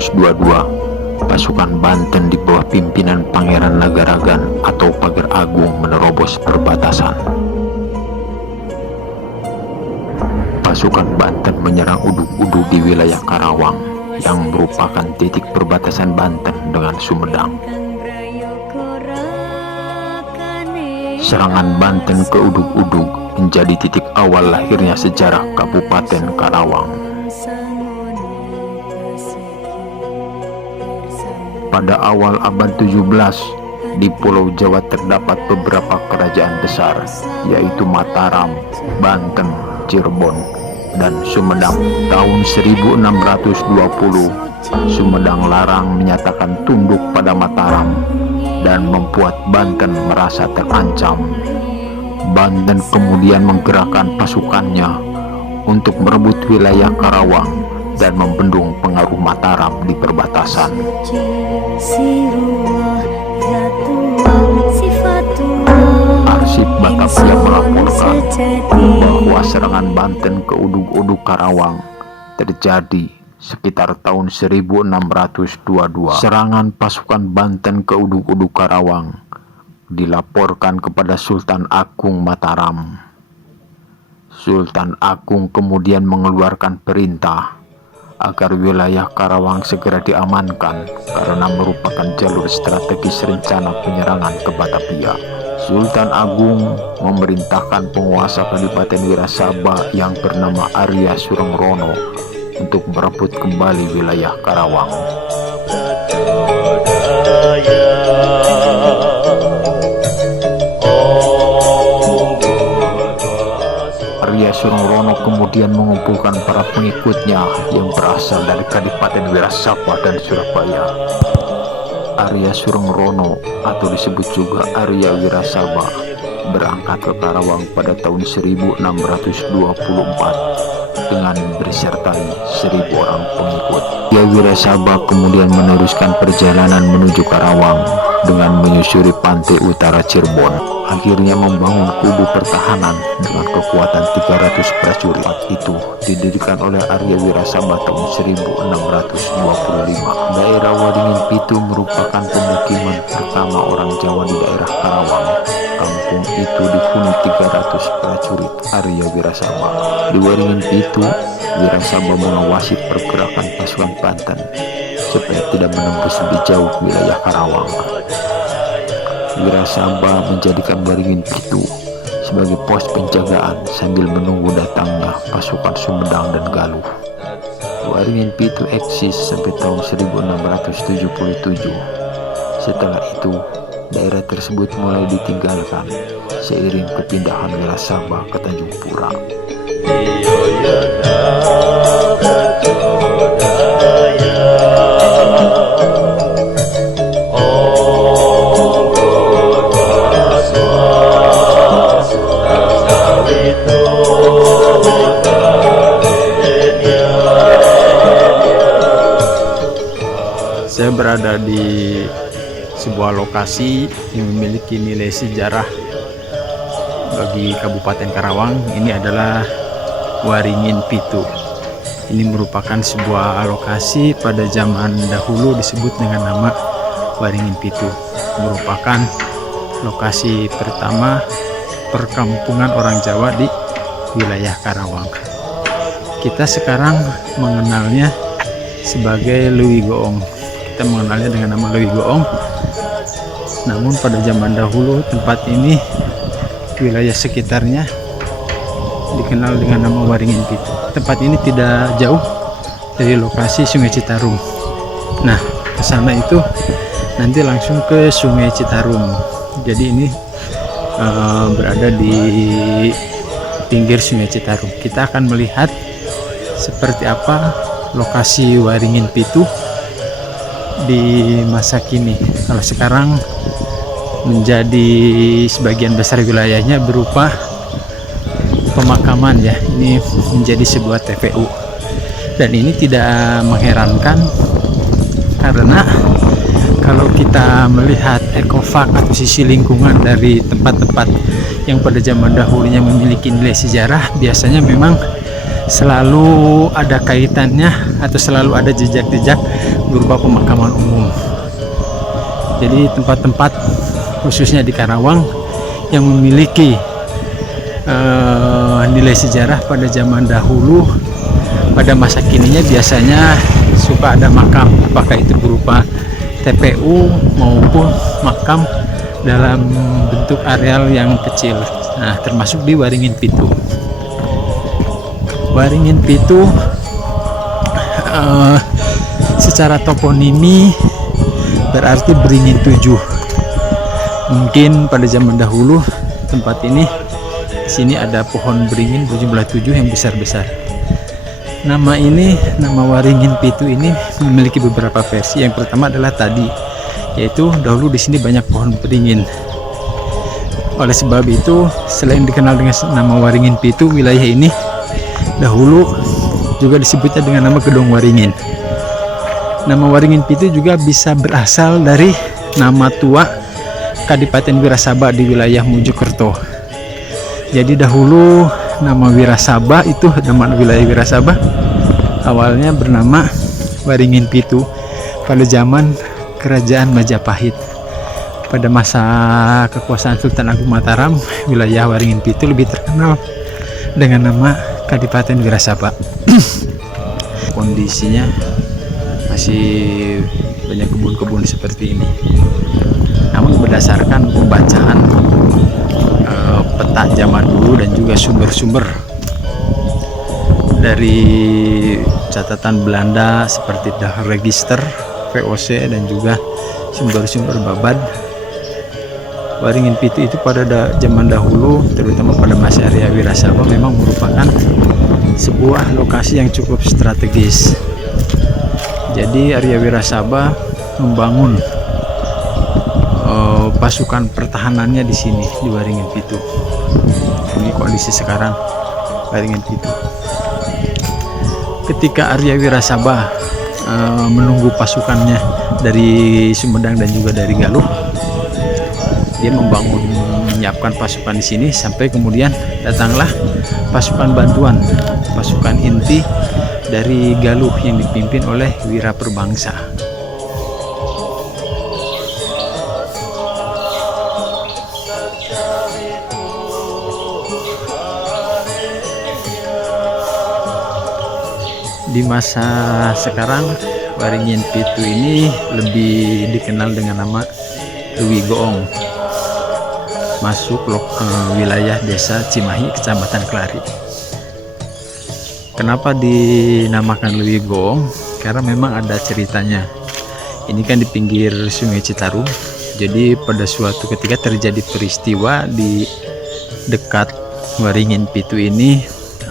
1622, pasukan Banten di bawah pimpinan Pangeran Nagaragan atau Pagar Agung menerobos perbatasan. Pasukan Banten menyerang Uduk-Uduk di wilayah Karawang yang merupakan titik perbatasan Banten dengan Sumedang. Serangan Banten ke Uduk-Uduk menjadi titik awal lahirnya sejarah Kabupaten Karawang. Pada awal abad 17, di Pulau Jawa terdapat beberapa kerajaan besar, yaitu Mataram, Banten, Cirebon, dan Sumedang. Tahun 1620, Sumedang Larang menyatakan tunduk pada Mataram dan membuat Banten merasa terancam. Banten kemudian menggerakkan pasukannya untuk merebut wilayah Karawang dan membendung pengaruh Mataram di perbatasan. Arsip Batavia melaporkan bahwa serangan Banten ke Uduk-Uduk Karawang terjadi sekitar tahun 1622. Serangan pasukan Banten ke Uduk-Uduk Karawang dilaporkan kepada Sultan Agung Mataram. Sultan Agung kemudian mengeluarkan perintah agar wilayah Karawang segera diamankan karena merupakan jalur strategis rencana penyerangan ke Batavia. Sultan Agung memerintahkan penguasa Kadipaten Wirasaba yang bernama Arya Surengrono untuk merebut kembali wilayah Karawang. Arya Surengrono kemudian mengumpulkan para pengikutnya yang berasal dari Kadipaten Wirasaba dan Surabaya. Arya Surengrono atau disebut juga Arya Wirasaba berangkat ke Karawang pada tahun 1624 dengan disertai 1.000 orang pengikut. Arya Wirasaba kemudian meneruskan perjalanan menuju Karawang dengan menyusuri pantai utara Cirebon. Akhirnya membangun kubu pertahanan dengan kekuatan 300 prajurit. Itu didirikan oleh Arya Wirasaba tahun 1625. Daerah Waringin Pitu merupakan pemukiman pertama orang Jawa di daerah Karawang. Kampung itu dihuni 300 prajurit Arya Wirasaba. Di Waringin Pitu, Wirasaba mengawasi pergerakan pasukan Banten supaya tidak menembus lebih jauh wilayah Karawang. Wirasaba menjadikan Waringin Pitu sebagai pos penjagaan sambil menunggu datangnya pasukan Sumedang dan Galuh. Waringin Pitu eksis sampai tahun 1677. Setelah itu, daerah tersebut mulai ditinggalkan seiring kepindahan Wirasaba ke Tanjung Pura. Saya berada di sebuah lokasi yang memiliki nilai sejarah bagi Kabupaten Karawang. Ini adalah Waringin Pitu. Ini merupakan sebuah lokasi pada zaman dahulu disebut dengan nama Waringin Pitu. Merupakan lokasi pertama perkampungan orang Jawa di wilayah Karawang. Kita sekarang mengenalnya sebagai Lewi Goong. Kita mengenalnya dengan nama Lewi Goong. Namun pada zaman dahulu tempat ini, wilayah sekitarnya dikenal dengan nama Waringin Pitu. Tempat ini tidak jauh dari lokasi Sungai Citarum. Nah, ke sana itu nanti langsung ke Sungai Citarum. Jadi ini berada di pinggir Sungai Citarum. Kita akan melihat seperti apa lokasi Waringin Pitu di masa kini. Kalau sekarang menjadi sebagian besar wilayahnya berupa pemakaman ya. Ini menjadi sebuah TPU. Dan ini tidak mengherankan karena kalau kita melihat ekofak atau sisi lingkungan dari tempat-tempat yang pada zaman dahulunya memiliki nilai sejarah, biasanya memang selalu ada kaitannya atau selalu ada jejak-jejak berupa pemakaman umum. Jadi tempat-tempat khususnya di Karawang yang memiliki nilai sejarah pada zaman dahulu, pada masa kininya biasanya suka ada makam, apakah itu berupa TPU maupun makam dalam bentuk areal yang kecil. Nah, termasuk di Waringin Pitu. Waringin Pitu secara toponimi berarti beringin 7. Mungkin pada zaman dahulu tempat ini, di sini ada pohon beringin berjumlah 7 yang besar-besar. Nama Waringin Pitu ini memiliki beberapa versi. Yang pertama adalah tadi, yaitu dahulu di sini banyak pohon beringin. Oleh sebab itu, selain dikenal dengan nama Waringin Pitu, wilayah ini dahulu juga disebutnya dengan nama Gedong Waringin. Nama Waringin Pitu juga bisa berasal dari nama tua Kadipaten Wirasaba di wilayah Mojokerto. Jadi dahulu nama Wirasaba itu, nama wilayah Wirasaba awalnya bernama Waringin Pitu pada zaman Kerajaan Majapahit. Pada masa kekuasaan Sultan Agung Mataram, wilayah Waringin Pitu lebih terkenal dengan nama Kadipaten Wirasaba. Kondisinya masih banyak kebun-kebun seperti ini. Namun berdasarkan pembacaan peta zaman dulu dan juga sumber-sumber dari catatan Belanda seperti Register, VOC, dan juga sumber-sumber Babad, Waringin Pitu itu pada zaman dahulu, terutama pada masa area Wirasaba, memang merupakan sebuah lokasi yang cukup strategis. Jadi area Wirasaba membangun pasukan pertahanannya di sini, di Waringin Pitu. Ini kondisi sekarang Waringin Pitu. Ketika Arya Wirasaba menunggu pasukannya dari Sumedang dan juga dari Galuh, dia menyiapkan pasukan di sini sampai kemudian datanglah pasukan bantuan, pasukan inti dari Galuh yang dipimpin oleh Wiraperbangsa. Di masa sekarang, Waringin Pitu ini lebih dikenal dengan nama Lewi Goong, masuk wilayah desa Cimahi, Kecamatan Kelari. Kenapa dinamakan Lewi Goong? Karena memang ada ceritanya. Ini kan di pinggir Sungai Citarum. Jadi pada suatu ketika terjadi peristiwa di dekat Waringin Pitu ini,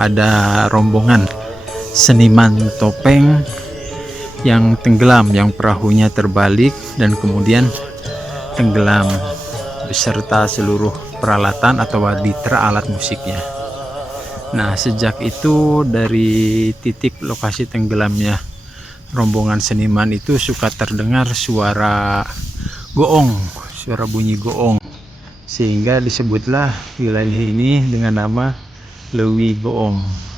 ada rombongan seniman topeng yang tenggelam, yang perahunya terbalik dan kemudian tenggelam beserta seluruh peralatan atau waditra alat musiknya. Nah, sejak itu dari titik lokasi tenggelamnya rombongan seniman itu suka terdengar suara goong, suara bunyi goong, sehingga disebutlah wilayah ini dengan nama Lewi Goong.